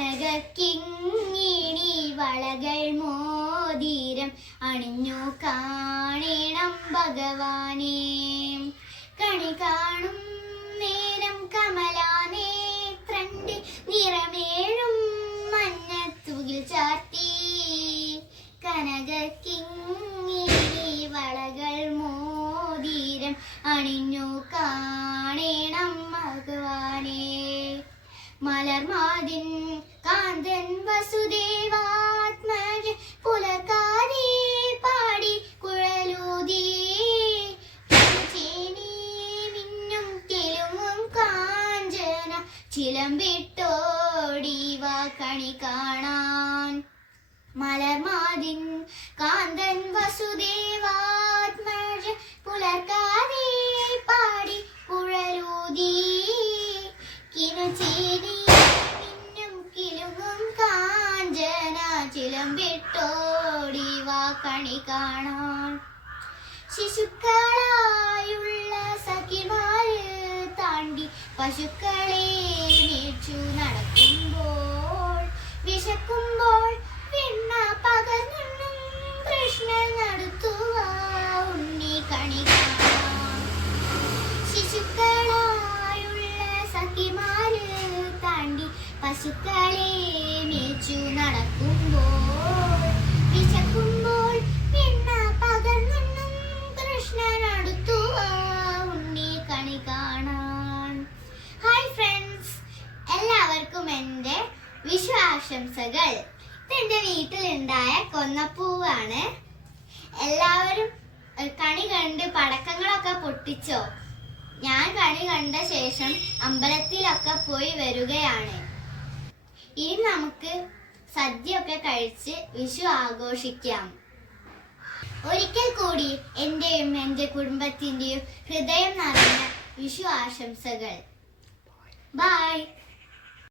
കനക കിങ്ങിണി വളകൾ മോതിരം അണിഞ്ഞു കാണണം ഭഗവാനെ. കണി കാണും നേരം കമലാനേത്രന്റെ നിറമേഴും മഞ്ഞത്തുകിൽ ചാർത്തി. കനക കിങ്ങിണി വളകൾ മോതിരം അണിഞ്ഞു കാണണം ഭഗവാനെ. മലർമാതിൻ കാന്തൻ വസുദേവാത്മജ പുലർക്കാരി പാടി കുഴലൂതി. ചേനി മിന്നും തെലുങ്ങും കാഞ്ചന ചിലമ്പിട്ടോടിവ കണി കാണാൻ. മലർമാതിൻ കാന്തൻ വസുദേവാത്മജ പുലർക്കാരി പാടി കുഴലൂതി. കിനുചേരി മിന്നും കിലുങ്ങും കാഞ്ചന ചിലമ്പിട്ടോടിവ കണി കാണാൻ. ശിശുക്കളായുള്ള സഖിമാര് താണ്ടി പശുക്കളെ മേച്ചു നടക്കുമ്പോൾ. വിശക്കുമ്പോൾ വെണ്ണ പകർന്നും കൃഷ്ണൻ നടത്തുക ഉണ്ണി കണി കാണാൻ. ശിശുക്കളായുള്ള സഖിമാര് താണ്ടി പശുക്കളെ മേച്ചു നടക്കുമ്പോൾ. വിശക്കുമ്പോൾ വെണ്ണ പകർന്നും കൃഷ്ണൻ അടുത്തുക ഉണ്ണി കണി കാണാൻ. ഹായ് ഫ്രണ്ട്സ്, എല്ലാവർക്കും എൻ്റെ വിഷു ആശംസകൾ. ഇതെൻ്റെ വീട്ടിലുണ്ടായ കൊന്നപ്പൂവാണ്. എല്ലാവരും കണി കണ്ട് പടക്കങ്ങളൊക്കെ പൊട്ടിച്ചോ? ഞാൻ കണി കണ്ട ശേഷം അമ്പലത്തിലൊക്കെ പോയി വരികയാണ്. ഇനി നമുക്ക് സദ്യയൊക്കെ കഴിച്ച് വിഷു ആഘോഷിക്കാം. ഒരിക്കൽ കൂടി എൻ്റെയും എൻ്റെ കുടുംബത്തിൻ്റെയും ഹൃദയം നിറഞ്ഞ വിഷു ആശംസകൾ. ബൈ.